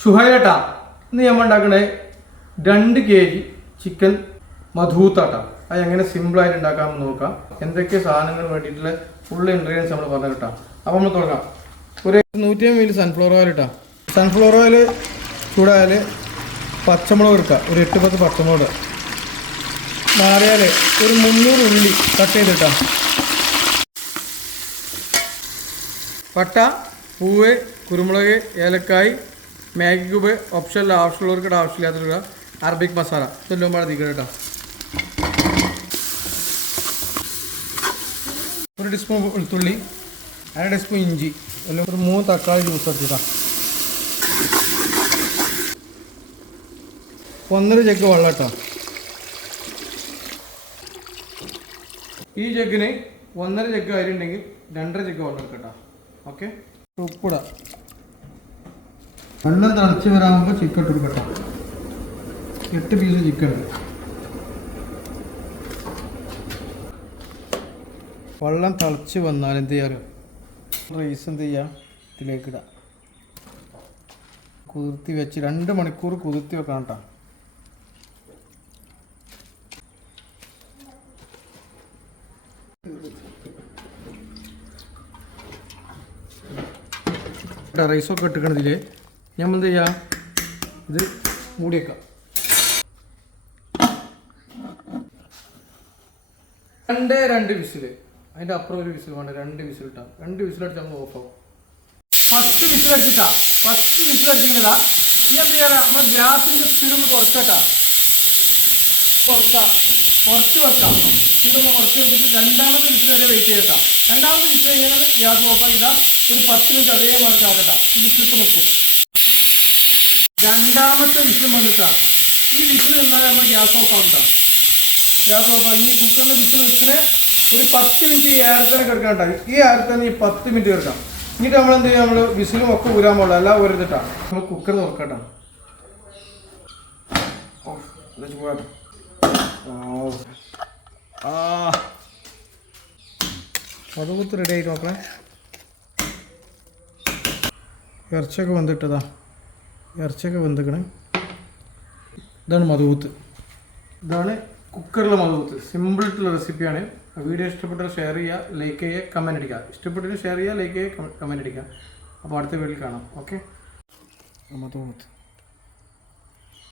ഷുഹൈലേട്ടാ, ഇന്ന് നമ്മൾ ഉണ്ടാക്കണേ 2 kg ചിക്കൻ മധൂത്താട്ടാ. അത് എങ്ങനെ സിമ്പിളായിട്ട് ഉണ്ടാക്കാമെന്ന് നോക്കാം. എന്തൊക്കെ സാധനങ്ങൾ വേണ്ടിയിട്ടുള്ള ഫുൾ ഇൻഗ്രീഡിയൻസ് നമ്മൾ പറഞ്ഞു കിട്ടാം. അപ്പോൾ നമ്മൾ തുടങ്ങാം. ഒരു 150 ml സൺഫ്ലവർ ഓയിൽ ഇട്ടാം. സൺഫ്ലവർ ഓയിൽ ചൂടായാൽ പച്ചമുളക് എടുക്കുക. ഒരു 8-10 പച്ചമുളക് മാറിയാൽ ഒരു 300 ഉള്ളി കട്ട് ചെയ്തിട്ടാം. പട്ട, പൂവ്, കുരുമുളക്, ഏലക്കായ്, മാഗി ക്യൂബ് ഓപ്ഷനിൽ ആവശ്യമുള്ളവർക്ക് ആവശ്യമില്ലാത്ത അറബിക് മസാല ഇതെല്ലാം പാടെ തീക്കണം കേട്ടോ. 1 ടീസ്പൂൺ വെളുത്തുള്ളി, 1/2 ടീസ്പൂൺ ഇഞ്ചി, എല്ലാം ഒരു 3 തക്കാളി ജ്യൂസ് എടുത്തിട്ടാ. 1.5 ജഗ് വെള്ളം കേട്ടോ. ഈ ജഗ്ഗിന് 1.5 ജഗ് അരി ഉണ്ടെങ്കിൽ 2.5 ജഗ് വെള്ളം എടുക്കട്ടോ. ഓക്കെ, ഉപ്പിടാം. വെള്ളം തിളച്ച് വരാകുമ്പോൾ ചിക്കൻ ഇട്ടെടുക്കട്ടോ. 8 പീസ് ചിക്കൻ. വെള്ളം തിളച്ച് വന്നാൽ എന്ത് ചെയ്യാറ്, റൈസ് എന്ത് ചെയ്യുക, ഇതിലേക്ക് ഇടാം. കുതിർത്തി വെച്ച് 2 മണിക്കൂർ കുതിർത്തി വെക്കണം കേട്ടോ. റൈസൊക്കെ ഇട്ടിക്കണതിൽ ഞാൻ എന്ത് ചെയ്യാം, ഇത് മൂടി വെക്കാം. 2 വിസിൽ, അതിൻ്റെ അപ്പുറം ഒരു വിസിൽ വേണ്ട. 2 വിസിൽ ഇട്ടാ. 2 വിസിലടിച്ച് നമ്മൾ ഓഫ് ആവും. 10 വിസിലടിച്ചിട്ടാ. 10 വിസിലടിച്ചിട്ടാ ഇനി എന്ത് ചെയ്യാം, നമ്മൾ ഗ്യാസിൻ്റെ സ്പീഡ് ഒന്ന് കുറച്ചേട്ടാ. കുറച്ച് വെക്കാം. സ്പീഡൊന്ന് കുറച്ച് വെച്ചിട്ട് 2ാമത്തെ വിസിൽ വരെ വെയിറ്റ് ചെയ്യട്ടാ. 2ാമത്തെ വിസിൽ കഴിഞ്ഞാൽ ഗ്യാസ് ഓഫ് ആക്കിയിട്ടാ. ഒരു 10 മിനിറ്റ് അതേമാതിരി ആകട്ടാ. ഈ വിസിലിട്ട് വെക്കും. 2ാമത്തെ വിസിൽ വന്നിട്ടാ. ഈ വിസിൽ നിന്നാൽ നമ്മൾ ഗ്യാസ് ഓഫ് ആകട്ടാ. ഗ്യാസ് ഓഫ് ആക്കി ഈ കുക്കറിൻ്റെ വിസിൽ വെച്ചിട്ട് ഒരു 10 മിനിറ്റ് ഈ ഏരത്തന്നെ കിടക്കണം കേട്ടോ. ഈ ഏരത്തന്നെ ഈ 10 മിനിറ്റ് കിടക്കാം. എന്നിട്ട് നമ്മൾ എന്ത് ചെയ്യാം, നമ്മൾ വിസിലും ഒക്കെ ഊരാൻ പാടില്ല, എല്ലാം ഊരുന്നിട്ടാ. നമ്മൾ കുക്കർ തുറക്കട്ടോ. മധുകൂത്ത് റെഡി ആയിട്ട് നോക്കണേ. ഇറച്ചിയൊക്കെ വെന്തിട്ടതാ. ഇറച്ചിയൊക്കെ വെന്തിക്കണേ. ഇതാണ് മധുകൂത്ത്. ഇതാണ് കുക്കറിലെ മധുകൂത്ത്. സിമ്പിളായിട്ടുള്ള റെസിപ്പിയാണ്. വീഡിയോ ഇഷ്ടപ്പെട്ടാൽ ഷെയർ ചെയ്യുക, ലൈക്ക് ചെയ്യുക, കമൻറ്റ് അടിക്കുക. ഇഷ്ടപ്പെട്ടിട്ട് ഷെയർ ചെയ്യുക, ലൈക്ക് ചെയ്യുക, കമൻറ്റ് അടിക്കുക. അപ്പോൾ അടുത്ത വീഡിയോയിൽ കാണാം. ഓക്കെ, മധുകൂത്ത്.